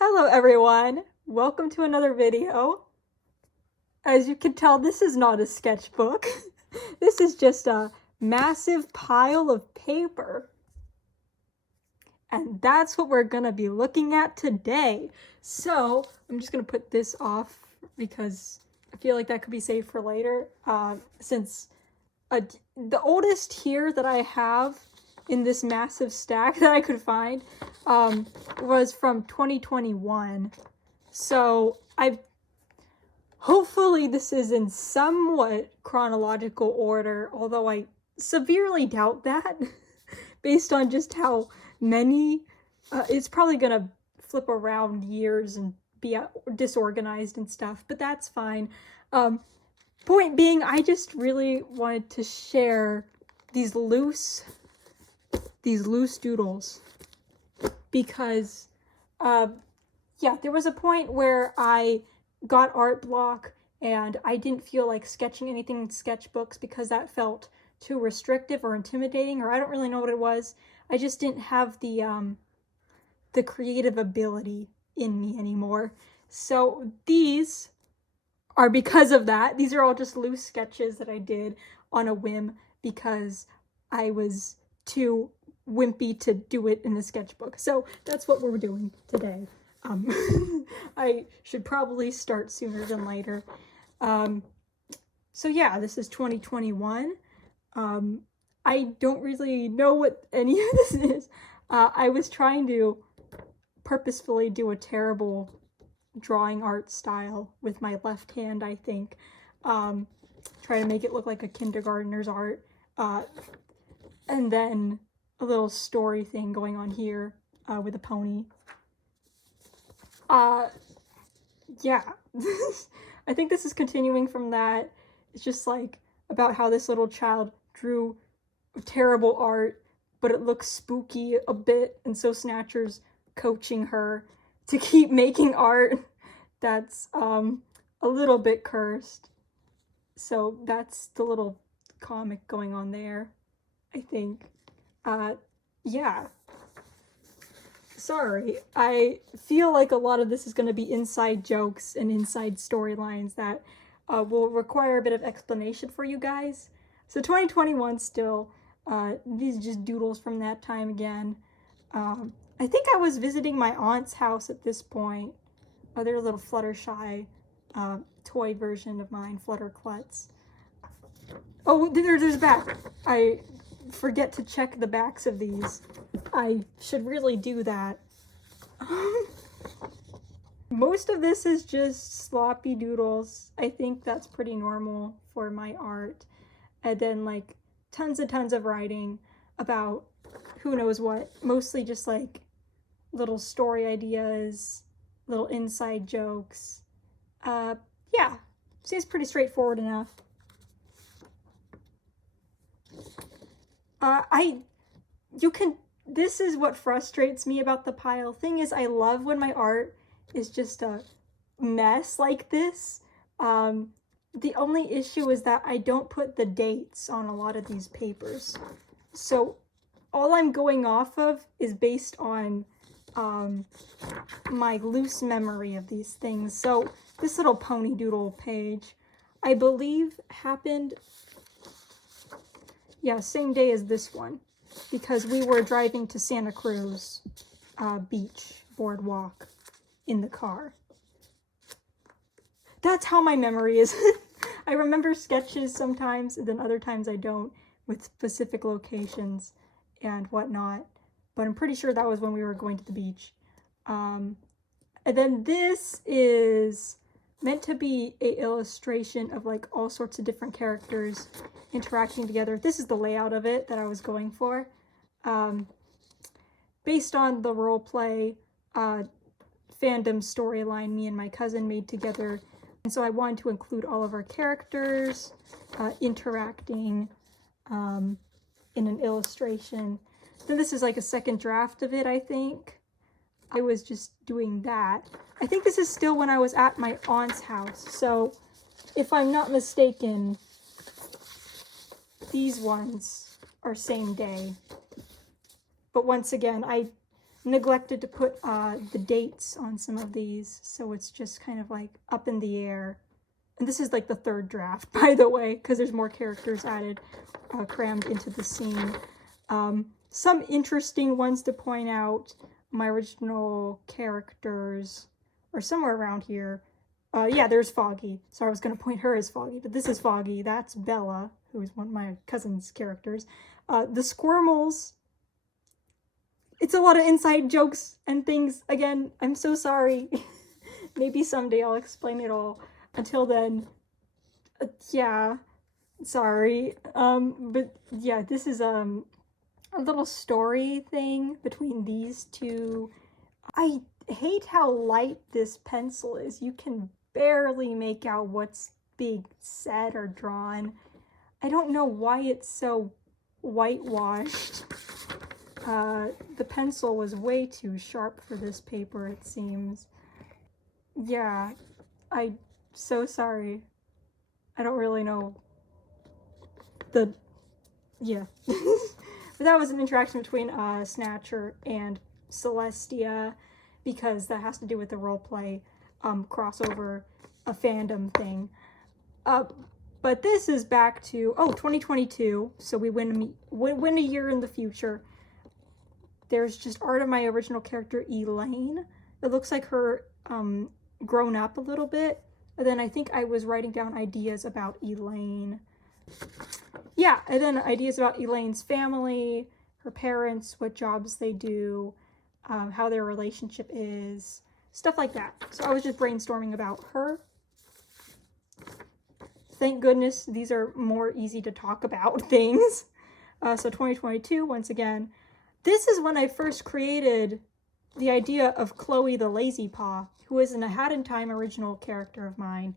Hello everyone! Welcome to another video. As you can tell, this is not a sketchbook. This is just a massive pile of paper. And that's what we're gonna be looking at today. So, I'm just gonna put this off because I feel like that could be saved for later. Since the oldest here that I have in this massive stack that I could find was from 2021. So hopefully this is in somewhat chronological order, although I severely doubt that based on just how many. It's probably gonna flip around years and be disorganized and stuff, but that's fine. Point being, I just really wanted to share these loose doodles because yeah, there was a point where I got art block and I didn't feel like sketching anything in sketchbooks because that felt too restrictive or intimidating, or I don't really know what it was. I just didn't have the creative ability in me anymore. So these are because of that. These are all just loose sketches that I did on a whim because I was too wimpy to do it in the sketchbook. So that's what we're doing today. I should probably start sooner than later. So yeah, this is 2021. I don't really know what any of this is. I was trying to purposefully do a terrible drawing art style with my left hand, I think. Try to make it look like a kindergartner's art. And then a little story thing going on here with a pony. Yeah. I think this is continuing from that. It's just like about how this little child drew terrible art, but it looks spooky a bit, and so Snatcher's coaching her to keep making art that's a little bit cursed. So that's the little comic going on there, I think. Yeah. Sorry, I feel like a lot of this is going to be inside jokes and inside storylines that will require a bit of explanation for you guys. So 2021 still, these are just doodles from that time again. I think I was visiting my aunt's house at this point. They're a little Fluttershy toy version of mine, Flutterklutz. Oh, there's a back. I forget to check the backs of these. I should really do that. Most of this is just sloppy doodles. I think that's pretty normal for my art. And then like tons and tons of writing about who knows what. Mostly just like little story ideas, little inside jokes. Yeah, seems pretty straightforward enough. This is what frustrates me about the pile. Thing is, I love when my art is just a mess like this. The only issue is that I don't put the dates on a lot of these papers. So all I'm going off of is based on my loose memory of these things. So this little pony doodle page, I believe happened, yeah, same day as this one, because we were driving to Santa Cruz beach boardwalk in the car. That's how my memory is. I remember sketches sometimes, and then other times I don't, with specific locations and whatnot. But I'm pretty sure that was when we were going to the beach. And then this is meant to be an illustration of like all sorts of different characters interacting together. This is the layout of it that I was going for. Based on the role play fandom storyline me and my cousin made together. And so I wanted to include all of our characters interacting in an illustration. Then this is like a second draft of it, I think. I was just doing that. I think this is still when I was at my aunt's house. So if I'm not mistaken, these ones are same day. But once again, neglected to put the dates on some of these, so it's just kind of like up in the air. And this is like the third draft, by the way, because there's more characters added, crammed into the scene. Some interesting ones to point out. My original characters are somewhere around here. Yeah, there's Foggy. So I was going to point her as Foggy, but this is Foggy. That's Bella, who is one of my cousin's characters. The Squirmels. It's a lot of inside jokes and things. Again, I'm so sorry. Maybe someday I'll explain it all. Until then, yeah, sorry. But yeah, this is a little story thing between these two. I hate how light this pencil is. You can barely make out what's being said or drawn. I don't know why it's so whitewashed. The pencil was way too sharp for this paper, it seems. Yeah, I'm so sorry. I don't really know yeah. But that was an interaction between Snatcher and Celestia, because that has to do with the roleplay crossover, a fandom thing. But this is back to 2022, so we win a year in the future. There's just art of my original character Elaine. It looks like her grown up a little bit. And then I think I was writing down ideas about Elaine. Yeah, and then ideas about Elaine's family, her parents, what jobs they do, how their relationship is, stuff like that. So I was just brainstorming about her. Thank goodness these are more easy to talk about things. So 2022, once again. This is when I first created the idea of Chloe the Lazy Paw, who is a Hat in Time original character of mine.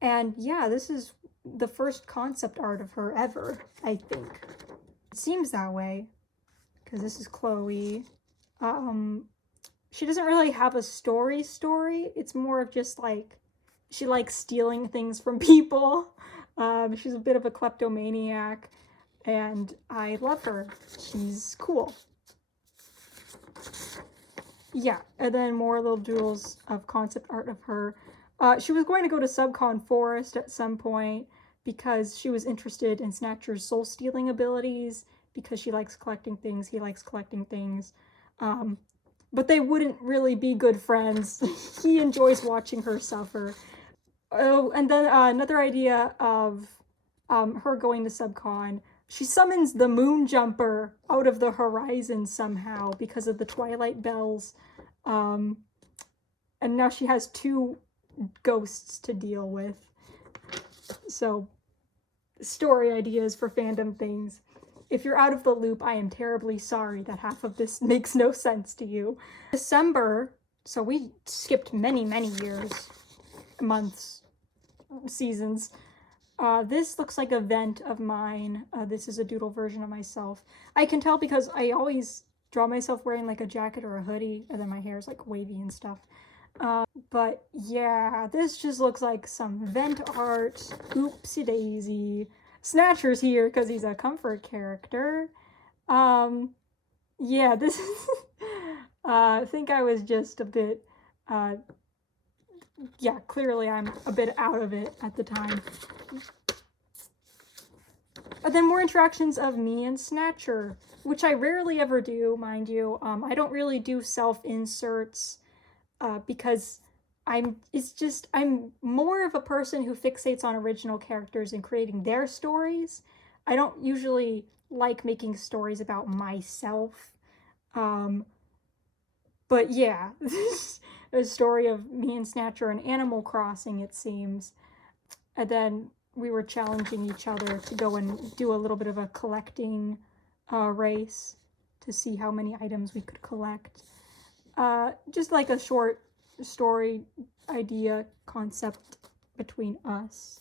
And yeah, this is the first concept art of her ever, I think. It seems that way, because this is Chloe. She doesn't really have a story. It's more of just like, she likes stealing things from people. She's a bit of a kleptomaniac, and I love her. She's cool. Yeah, and then more little doodles of concept art of her. She was going to go to Subcon Forest at some point because she was interested in Snatcher's soul-stealing abilities, because she likes collecting things, he likes collecting things. But they wouldn't really be good friends. He enjoys watching her suffer. Oh, and then another idea of her going to Subcon. She summons the moon jumper out of the horizon somehow because of the Twilight Bells. And now she has 2 ghosts to deal with. So, story ideas for fandom things. If you're out of the loop, I am terribly sorry that half of this makes no sense to you. December, so we skipped many, many years, months, seasons. This looks like a vent of mine. This is a doodle version of myself. I can tell because I always draw myself wearing like a jacket or a hoodie, and then my hair is like wavy and stuff. But yeah, this just looks like some vent art. Oopsie daisy. Snatcher's here because he's a comfort character. Yeah, this is... I think I was just a bit... yeah, clearly I'm a bit out of it at the time. And then more interactions of me and Snatcher, which I rarely ever do, mind you. I don't really do self-inserts because I'm more of a person who fixates on original characters and creating their stories. I don't usually like making stories about myself. But yeah, a story of me and Snatcher and Animal Crossing, it seems. And then we were challenging each other to go and do a little bit of a collecting race to see how many items we could collect. Just like a short story idea concept between us.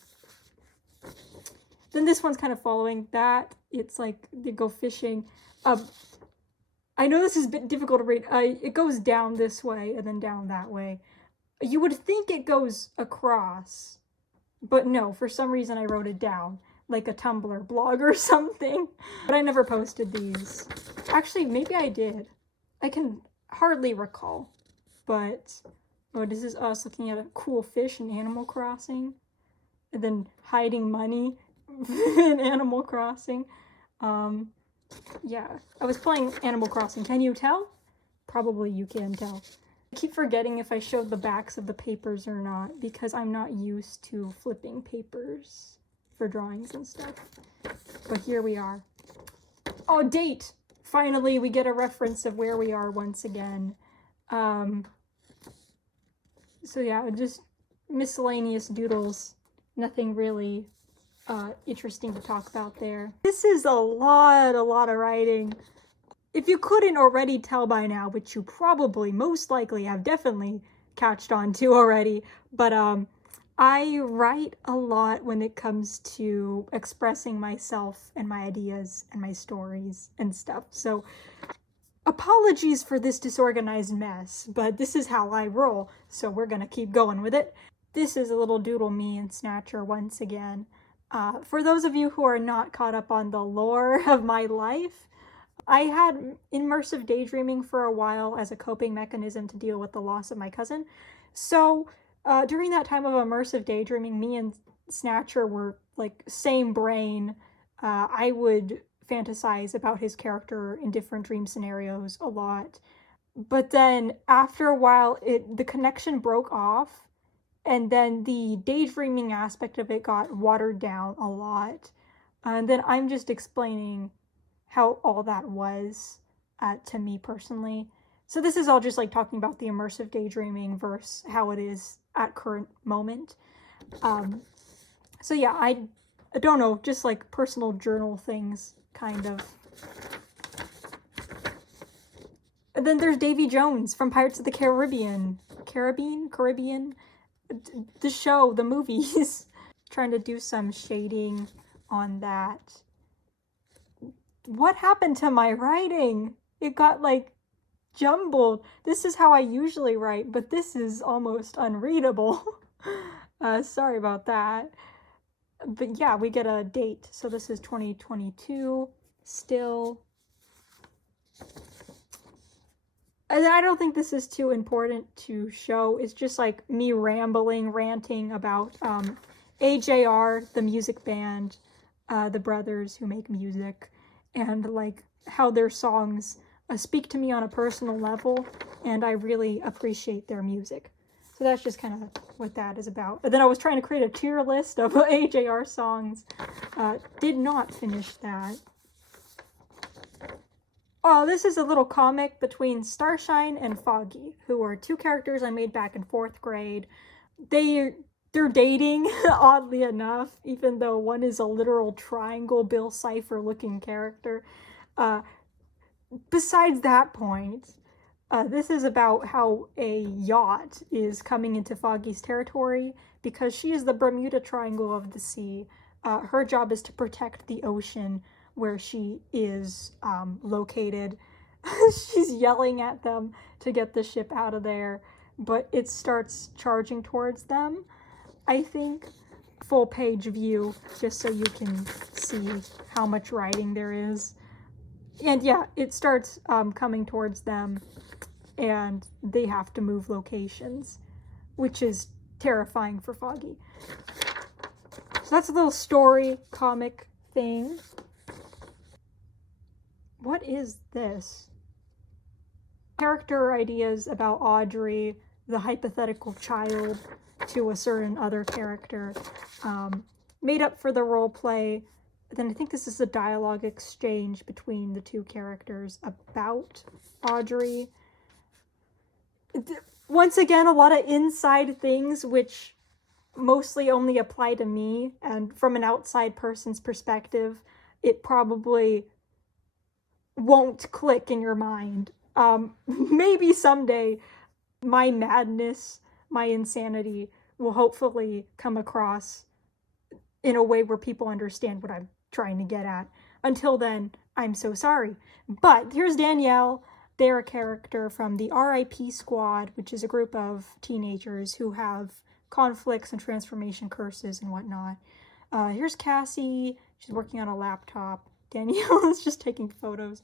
Then this one's kind of following that. It's like they go fishing. I know this is a bit difficult to read. It goes down this way and then down that way. You would think it goes across, but no, for some reason I wrote it down, like a Tumblr blog or something. But I never posted these. Actually, maybe I did. I can hardly recall, but oh, this is us looking at a cool fish in Animal Crossing, and then hiding money in Animal Crossing. Yeah, I was playing Animal Crossing. Can you tell? Probably you can tell. I keep forgetting if I showed the backs of the papers or not because I'm not used to flipping papers for drawings and stuff. But here we are. Oh, date! Finally, we get a reference of where we are once again. So yeah, just miscellaneous doodles. Nothing really interesting to talk about there. This is a lot of writing. If you couldn't already tell by now, which you probably most likely have definitely catched on to already, but I write a lot when it comes to expressing myself and my ideas and my stories and stuff. So apologies for this disorganized mess, but this is how I roll, so we're gonna keep going with it. This is a little doodle me and Snatcher once again. For those of you who are not caught up on the lore of my life, I had immersive daydreaming for a while as a coping mechanism to deal with the loss of my cousin. So during that time of immersive daydreaming, me and Snatcher were like same brain. I would fantasize about his character in different dream scenarios a lot. But then after a while, the connection broke off, and then the daydreaming aspect of it got watered down a lot. And then I'm just explaining how all that was to me personally. So this is all just like talking about the immersive daydreaming versus how it is at current moment. So yeah, I don't know, just like personal journal things, kind of. And then there's Davy Jones from Pirates of the Caribbean. Caribbean? The show, the movies. Trying to do some shading on that. What happened to my writing? It got like jumbled. This is how I usually write, but this is almost unreadable. Sorry about that. But yeah, we get a date. So this is 2022 still. And I don't think this is too important to show. It's just like me ranting about AJR, the music band, the brothers who make music, and like how their songs speak to me on a personal level, and I really appreciate their music. So that's just kind of what that is about. And then I was trying to create a tier list of AJR songs. Did not finish that. Oh, this is a little comic between Starshine and Foggy, who are two characters I made back in 4th grade. They're dating, oddly enough, even though one is a literal triangle Bill Cipher looking character. Besides that point, this is about how a yacht is coming into Foggy's territory because she is the Bermuda Triangle of the sea. Her job is to protect the ocean where she is located. She's yelling at them to get the ship out of there, but it starts charging towards them. I think full page view, just so you can see how much writing there is. And yeah, it starts coming towards them, and they have to move locations, which is terrifying for Foggy. So that's a little story comic thing. What is this? Character ideas about Audrey, the hypothetical child to a certain other character, made up for the role play. Then I think this is a dialogue exchange between the two characters about Audrey. Once again, a lot of inside things which mostly only apply to me, and from an outside person's perspective, it probably won't click in your mind. Maybe someday my madness, my insanity will hopefully come across in a way where people understand what I'm trying to get at. Until then, I'm so sorry. But here's Danielle. They're a character from the RIP Squad, which is a group of teenagers who have conflicts and transformation curses and whatnot. Here's Cassie. She's working on a laptop. Danielle is just taking photos.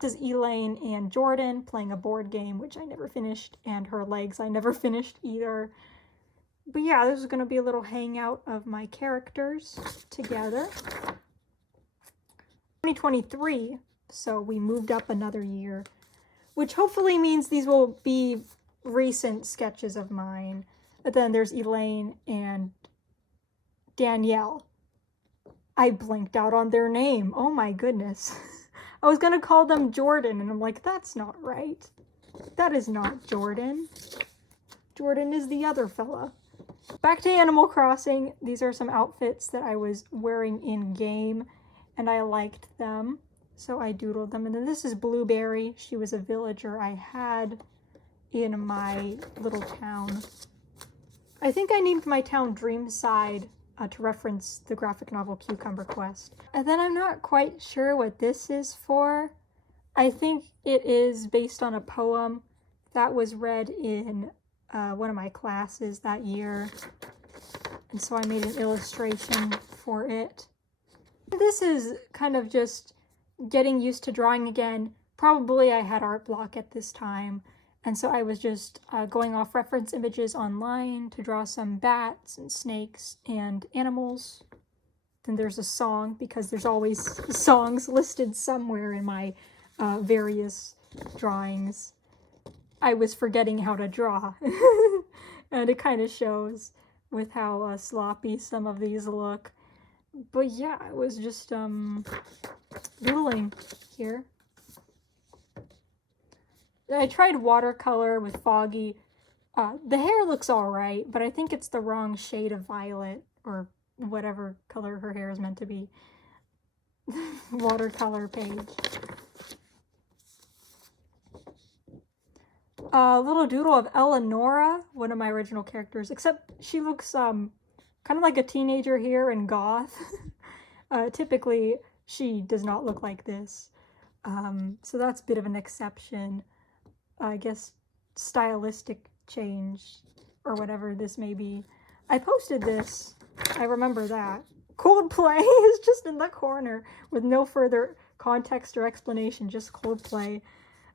This is Elaine and Jordan playing a board game, which I never finished, and her legs I never finished either. But yeah, this is going to be a little hangout of my characters together. 2023, so we moved up another year, which hopefully means these will be recent sketches of mine. But then there's Elaine and Danielle. I blinked out on their name. Oh my goodness. I was going to call them Jordan, and I'm like, that's not right. That is not Jordan. Jordan is the other fella. Back to Animal Crossing. These are some outfits that I was wearing in game, and I liked them, so I doodled them. And then this is Blueberry. She was a villager I had in my little town. I think I named my town Dreamside to reference the graphic novel Cucumber Quest. And then I'm not quite sure what this is for. I think it is based on a poem that was read in one of my classes that year. And so I made an illustration for it. This is kind of just getting used to drawing again. Probably I had art block at this time. And so I was just going off reference images online to draw some bats and snakes and animals. Then there's a song, because there's always songs listed somewhere in my various drawings. I was forgetting how to draw. And it kind of shows with how sloppy some of these look. But yeah, I was just doodling here. I tried watercolor with Foggy. The hair looks alright, but I think it's the wrong shade of violet, or whatever color her hair is meant to be. Watercolor page. A little doodle of Eleonora, one of my original characters, except she looks kind of like a teenager here and goth. Typically, she does not look like this. So that's a bit of an exception. I guess stylistic change or whatever this may be. I posted this. I remember that. Coldplay is just in the corner with no further context or explanation, just Coldplay.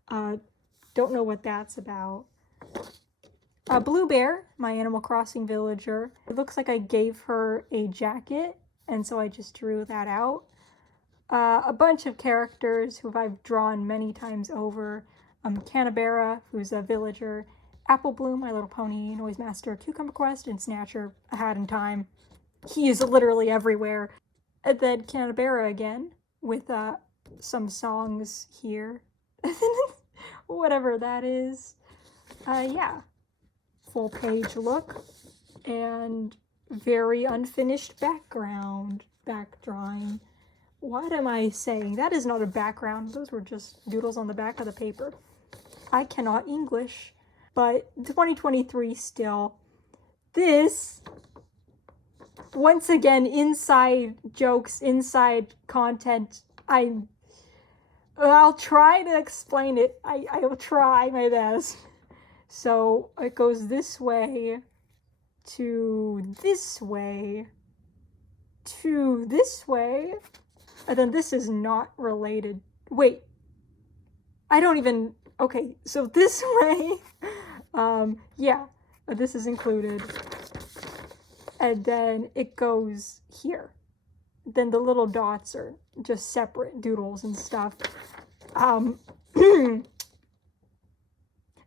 Don't know what that's about. Blue Bear, my Animal Crossing villager. It looks like I gave her a jacket, and so I just drew that out. A bunch of characters who I've drawn many times over. Canberra, who's a villager, Apple Bloom, My Little Pony, Noise Master, Cucumber Quest, and Snatcher, A Hat in Time. He is literally everywhere. And then Canberra again, with some songs here. Whatever that is. Yeah. Full page look. And very unfinished background. Back drawing. What am I saying? That is not a background. Those were just doodles on the back of the paper. I cannot English, but 2023 still. This, once again, inside jokes, inside content. I'll try to explain it. I will try my best. So it goes this way, to this way, to this way, and then this is not related. Wait, I don't even... Okay, so this way, yeah, this is included. And then it goes here. Then the little dots are just separate doodles and stuff.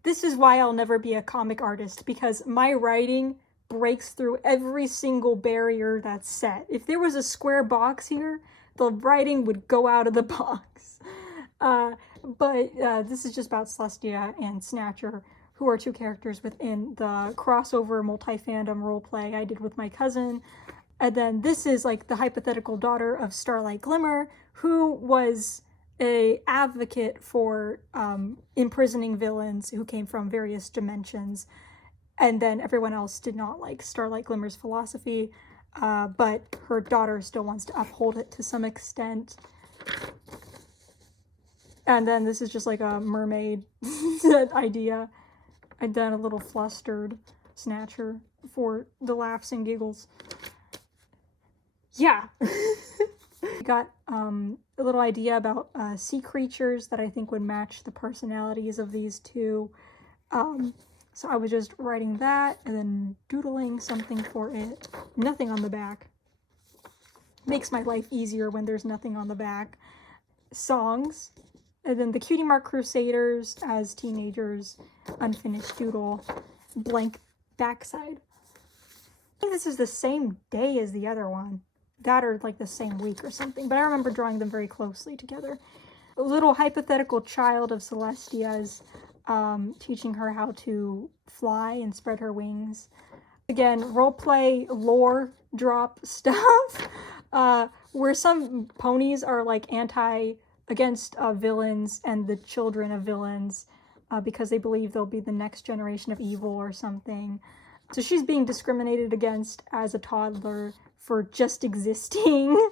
This is why I'll never be a comic artist, because my writing breaks through every single barrier that's set. If there was a square box here, the writing would go out of the box. But this is just about Celestia and Snatcher, who are two characters within the crossover multi-fandom roleplay I did with my cousin. And then this is like the hypothetical daughter of Starlight Glimmer, who was an advocate for imprisoning villains who came from various dimensions. And then everyone else did not like Starlight Glimmer's philosophy, but her daughter still wants to uphold it to some extent. And then this is just like a mermaid idea. And then a little flustered Snatcher for the laughs and giggles. Yeah. got a little idea about sea creatures that I think would match the personalities of these two. So I was just writing that and then doodling something for it. Nothing on the back. Makes my life easier when there's nothing on the back. Songs. And then the Cutie Mark Crusaders as teenagers. Unfinished doodle. Blank backside. I think this is the same day as the other one. That or like the same week or something. But I remember drawing them very closely together. A little hypothetical child of Celestia's. Teaching her how to fly and spread her wings. Again, roleplay, lore drop stuff, where some ponies are like against villains and the children of villains, because they believe they'll be the next generation of evil or something. So she's being discriminated against as a toddler for just existing.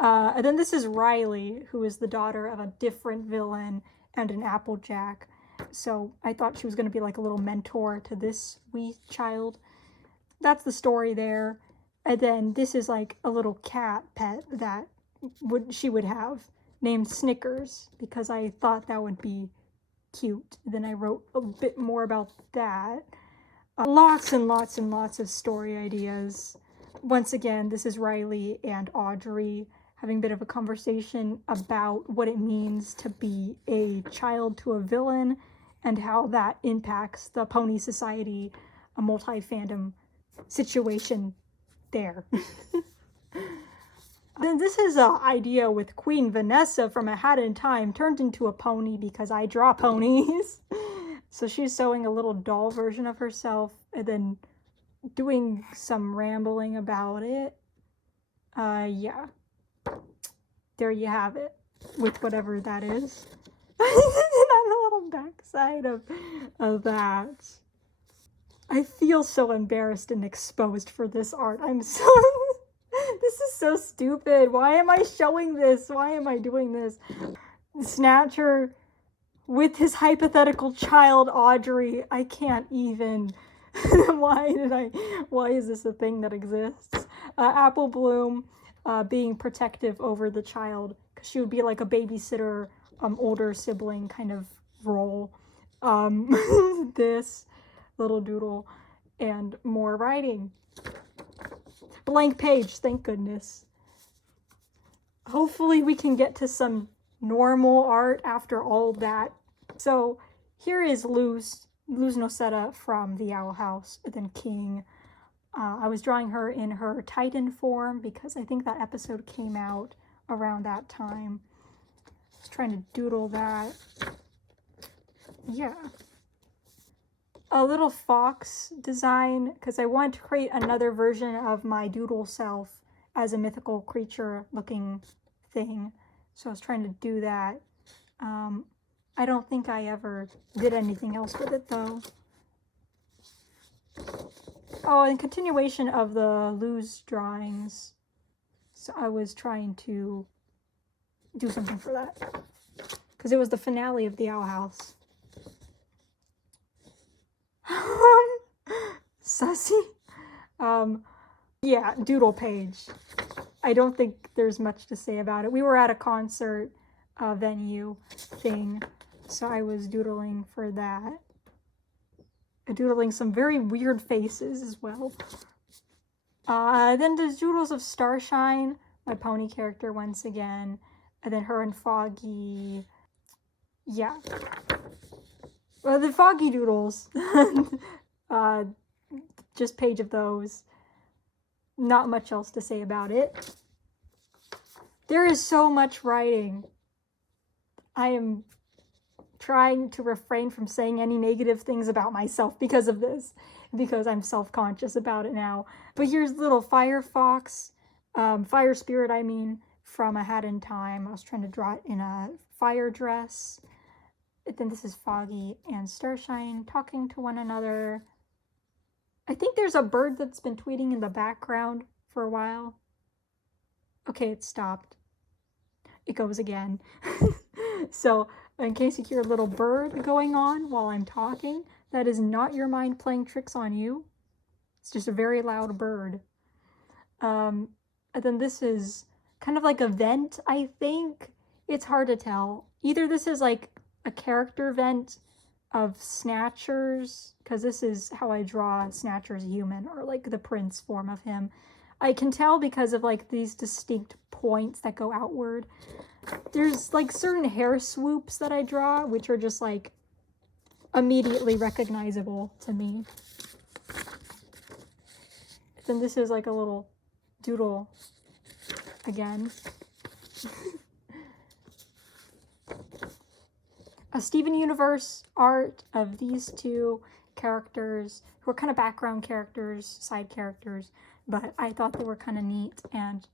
And then this is Riley, who is the daughter of a different villain and an Applejack. So I thought she was going to be like a little mentor to this wee child. That's the story there. And then this is like a little cat pet that she would have named Snickers, because I thought that would be cute. Then I wrote a bit more about that. Lots and lots and lots of story ideas. Once again, this is Riley and Audrey having a bit of a conversation about what it means to be a child to a villain and how that impacts the Pony Society, a multi-fandom situation there. Then this is an idea with Queen Vanessa from A Hat in Time turned into a pony because I draw ponies. So she's sewing a little doll version of herself and then doing some rambling about it. Yeah. There you have it, with whatever that is. That little backside of that. I feel so embarrassed and exposed for this art. This is so stupid. Why am I showing this? Why am I doing this? Snatcher with his hypothetical child, Audrey. I can't even. Why is this a thing that exists? Apple Bloom. Being protective over the child, because she would be like a babysitter, older sibling kind of role. This little doodle and more writing. Blank page, thank goodness. Hopefully we can get to some normal art after all that. So here is Luz Nocetta from the Owl House, and then King. I was drawing her in her Titan form because I think that episode came out around that time. I was trying to doodle that. Yeah. A little fox design, because I wanted to create another version of my doodle self as a mythical creature looking thing. So I was trying to do that. I don't think I ever did anything else with it though. Oh, in continuation of the Luz drawings, so I was trying to do something for that, because it was the finale of the Owl House. Sussy. Yeah, doodle page. I don't think there's much to say about it. We were at a concert venue thing, so I was doodling for that. Doodling some very weird faces as well. Then there's doodles of Starshine, my pony character once again. And then her and Foggy. Yeah. Well, the Foggy doodles. Just page of those. Not much else to say about it. There is so much writing. I am trying to refrain from saying any negative things about myself because of this, because I'm self-conscious about it now. But here's little Fire Fox, Fire Spirit, I mean, from A Hat in Time. I was trying to draw it in a fire dress. And then this is Foggy and Starshine talking to one another. I think there's a bird that's been tweeting in the background for a while. Okay, it stopped. It goes again. So, in case you hear a little bird going on while I'm talking, that is not your mind playing tricks on you. It's just a very loud bird. And then this is kind of like a vent, I think. It's hard to tell. Either this is like a character vent of Snatchers, because this is how I draw Snatcher's human, or like the Prince form of him. I can tell because of like these distinct points that go outward. There's like certain hair swoops that I draw, which are just like immediately recognizable to me. Then this is like a little doodle again. A Steven Universe art of these two characters who are kind of background characters, side characters, but I thought they were kind of neat and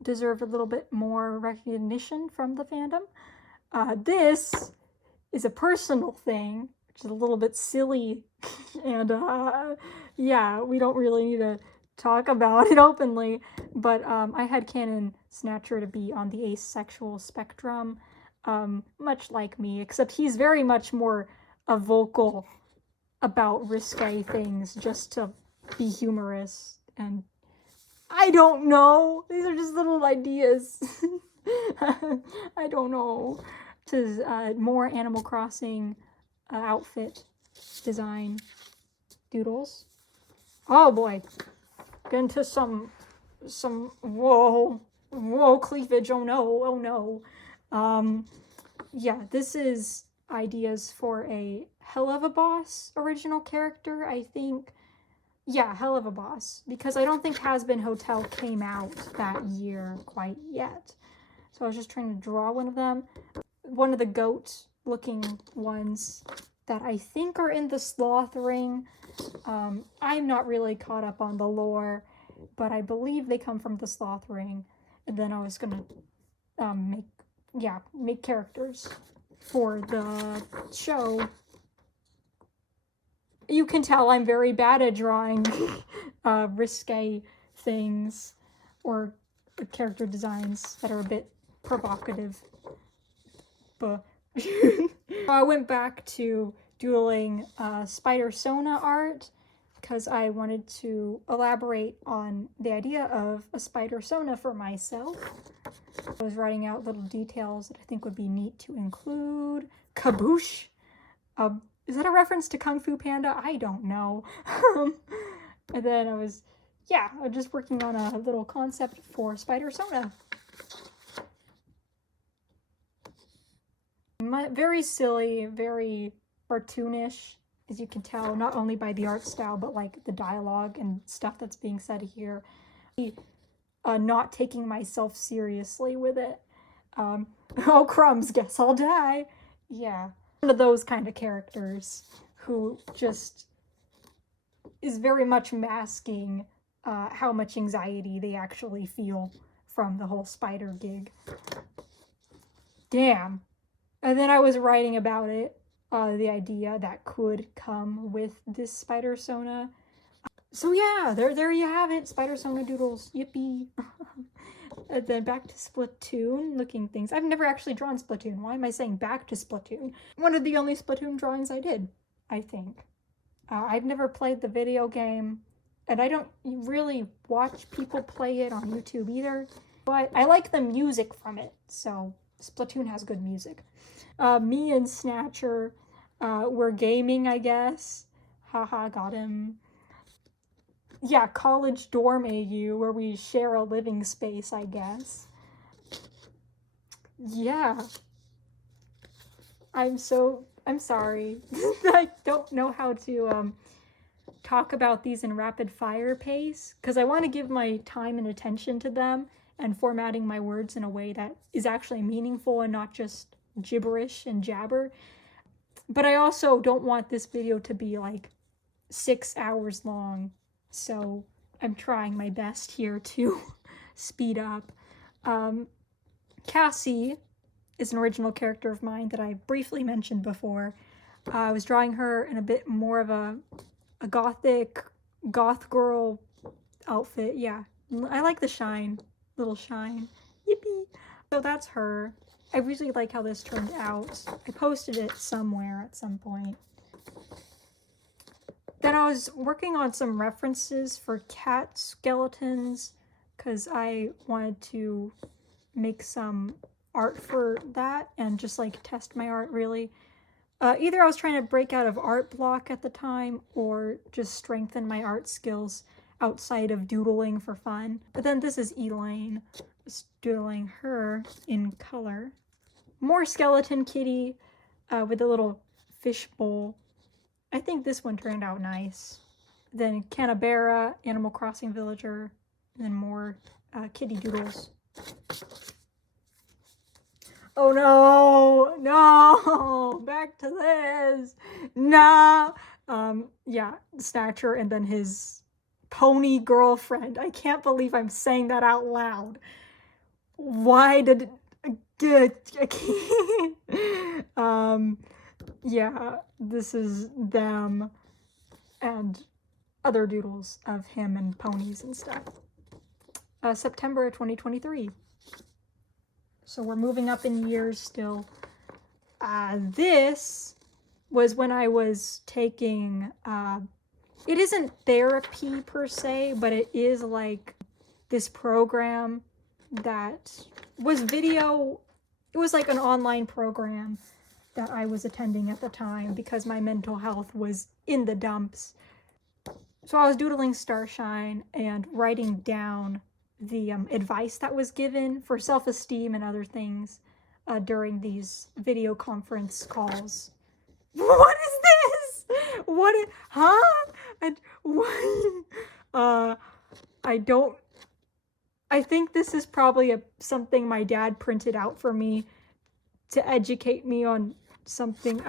deserved a little bit more recognition from the fandom. This is a personal thing, which is a little bit silly, and yeah, we don't really need to talk about it openly, but I had canon Snatcher to be on the asexual spectrum, much like me, except he's very much more vocal about risque things just to be humorous, and I don't know, these are just little ideas. I don't know. This is more Animal Crossing outfit design doodles. Oh boy, get into some whoa cleavage. Oh no. Yeah, this is ideas for a Hell of a Boss original character, I think. Yeah, Hell of a Boss, because I don't think Has Been Hotel came out that year quite yet. So I was just trying to draw one of them. One of the goat looking ones that I think are in the Sloth Ring. I'm not really caught up on the lore, but I believe they come from the Sloth Ring. And then I was gonna make characters for the show. You can tell I'm very bad at drawing risque things or character designs that are a bit provocative. But I went back to doodling Spider Sona art because I wanted to elaborate on the idea of a Spider Sona for myself. I was writing out little details that I think would be neat to include. Kaboosh! Is that a reference to Kung Fu Panda? I don't know. And then I was just working on a little concept for Spider Sona. Very silly, very cartoonish, as you can tell, not only by the art style, but like the dialogue and stuff that's being said here. Not taking myself seriously with it. Oh crumbs, guess I'll die. Yeah. One of those kind of characters who just is very much masking how much anxiety they actually feel from the whole spider gig. Damn. And then I was writing about it, the idea that could come with this Spider Sona. So yeah, there you have it, Spider Sona doodles, yippee. And then back to Splatoon looking things. I've never actually drawn Splatoon. Why am I saying back to Splatoon? One of the only Splatoon drawings I did, I think. I've never played the video game, and I don't really watch people play it on YouTube either, but I like the music from it, so Splatoon has good music. Me and Snatcher were gaming, I guess. Haha, got him. Yeah, college dorm AU, where we share a living space, I guess. Yeah. I'm sorry. I don't know how to talk about these in rapid fire pace, because I want to give my time and attention to them and formatting my words in a way that is actually meaningful and not just gibberish and jabber. But I also don't want this video to be like 6 hours long. So I'm trying my best here to speed up. Cassie is an original character of mine that I briefly mentioned before. I was drawing her in a bit more of a gothic, goth girl outfit. Yeah, I like the shine, little shine. Yippee! So that's her. I really like how this turned out. I posted it somewhere at some point. Then I was working on some references for cat skeletons because I wanted to make some art for that and just like test my art really. Either I was trying to break out of art block at the time or just strengthen my art skills outside of doodling for fun. But then this is Elaine, just doodling her in color. More skeleton kitty with a little fish bowl. I think this one turned out nice. Then Canberra, Animal Crossing villager, and then more kitty doodles. Oh no, no, back to this, no. Yeah, Snatcher and then his pony girlfriend. I can't believe I'm saying that out loud. Why did I can't. Yeah, this is them and other doodles of him and ponies and stuff. September 2023. So we're moving up in years still. This was when I was taking, it isn't therapy per se, but it is like this program that was video. It was like an online program that I was attending at the time because my mental health was in the dumps. So I was doodling Starshine and writing down the advice that was given for self-esteem and other things during these video conference calls. What is this? What? Huh? And what? I think this is probably something my dad printed out for me to educate me on something.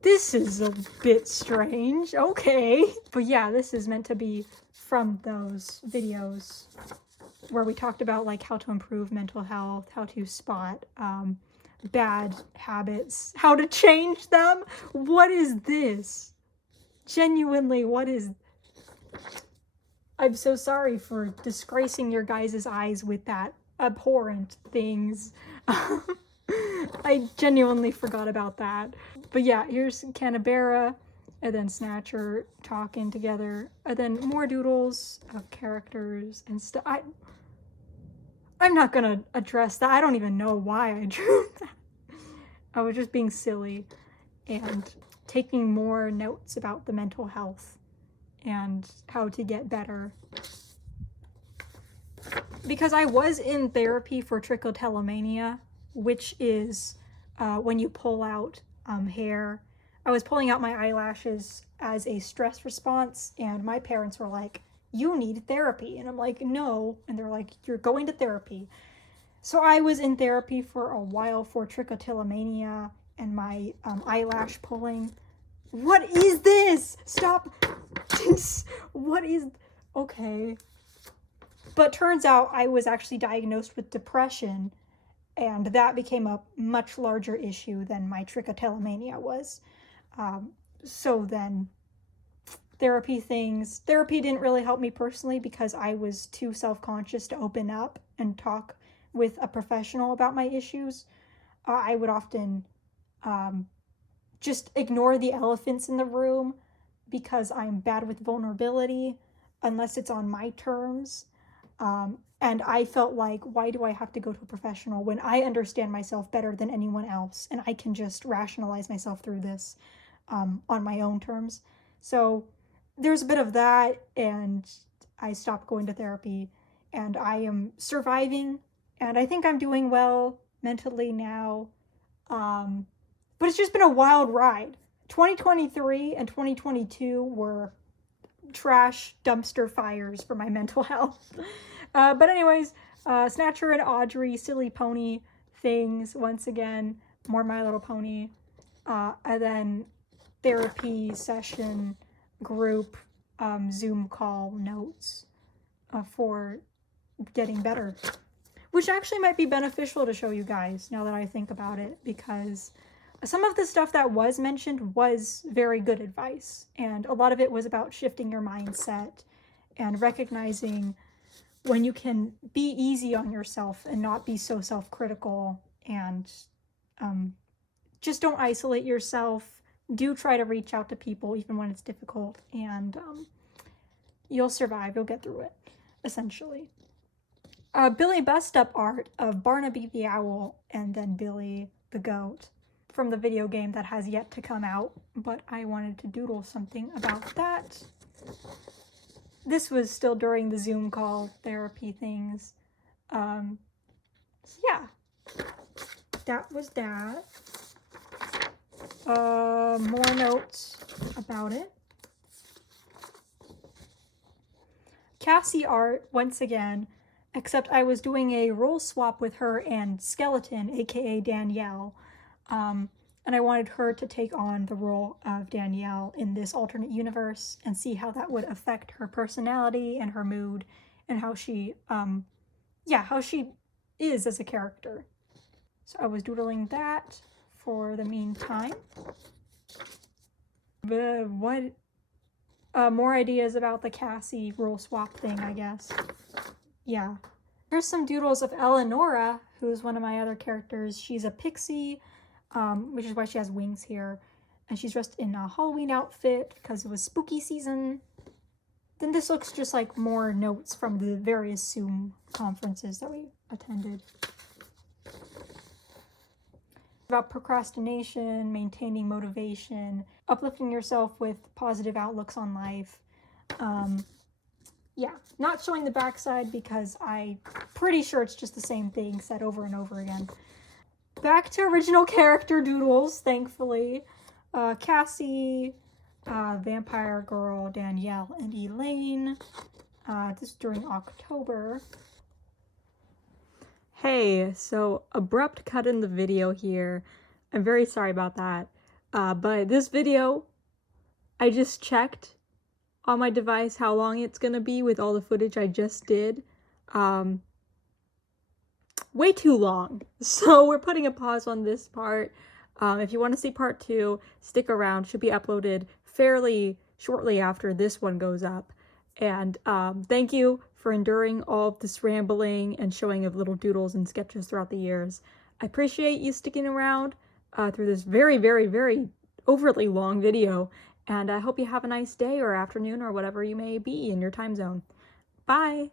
This is a bit strange. Okay. But yeah, this is meant to be from those videos where we talked about like how to improve mental health, how to spot bad habits, how to change them. What is this? Genuinely, what is... I'm so sorry for disgracing your guys' eyes with that abhorrent things. I genuinely forgot about that. But yeah, here's Canberra and then Snatcher talking together, and then more doodles of characters and stuff. I'm not gonna address that. I don't even know why I drew that. I was just being silly and taking more notes about the mental health and how to get better. Because I was in therapy for trichotillomania, which is when you pull out hair. I was pulling out my eyelashes as a stress response, and my parents were like, you need therapy. And I'm like, no. And they're like, you're going to therapy. So I was in therapy for a while for trichotillomania and my eyelash pulling. What is this? Stop. What is... Okay. But turns out I was actually diagnosed with depression, and that became a much larger issue than my trichotillomania was. So then therapy didn't really help me personally because I was too self-conscious to open up and talk with a professional about my issues. I would often just ignore the elephants in the room because I'm bad with vulnerability unless it's on my terms. And I felt like, why do I have to go to a professional when I understand myself better than anyone else and I can just rationalize myself through this on my own terms? So there's a bit of that, and I stopped going to therapy, and I am surviving, and I think I'm doing well mentally now. But it's just been a wild ride. 2023 and 2022 were trash dumpster fires for my mental health. But anyways, Snatcher and Audrey, silly pony things, once again, more My Little Pony, and then therapy session group Zoom call notes for getting better, which actually might be beneficial to show you guys now that I think about it, because some of the stuff that was mentioned was very good advice, and a lot of it was about shifting your mindset and recognizing when you can be easy on yourself and not be so self-critical, and just don't isolate yourself. Do try to reach out to people even when it's difficult, and you'll survive. You'll get through it, essentially. Billy Best Up art of Barnaby the Owl and then Billy the Goat from the video game that has yet to come out, but I wanted to doodle something about that. This was still during the Zoom call therapy things. So yeah, that was that. More notes about it. Cassie art, once again, except I was doing a role swap with her and Skeleton, aka Danielle, and I wanted her to take on the role of Danielle in this alternate universe and see how that would affect her personality and her mood and how she, how she is as a character. So I was doodling that for the meantime. More ideas about the Cassie role swap thing, I guess. Yeah. Here's some doodles of Eleonora, who's one of my other characters. She's a pixie, which is why she has wings here. And she's dressed in a Halloween outfit because it was spooky season. Then this looks just like more notes from the various Zoom conferences that we attended. About procrastination, maintaining motivation, uplifting yourself with positive outlooks on life. Yeah, not showing the backside because I'm pretty sure it's just the same thing said over and over again. Back to original character doodles, thankfully. Cassie, Vampire Girl, Danielle, and Elaine. This is during October. Hey, so abrupt cut in the video here. I'm very sorry about that. But this video, I just checked on my device how long it's gonna be with all the footage I just did. Way too long. So we're putting a pause on this part. If you want to see part 2, stick around. Should be uploaded fairly shortly after this one goes up. And thank you for enduring all of this rambling and showing of little doodles and sketches throughout the years. I appreciate you sticking around through this very, very, very overly long video. And I hope you have a nice day or afternoon or whatever you may be in your time zone. Bye!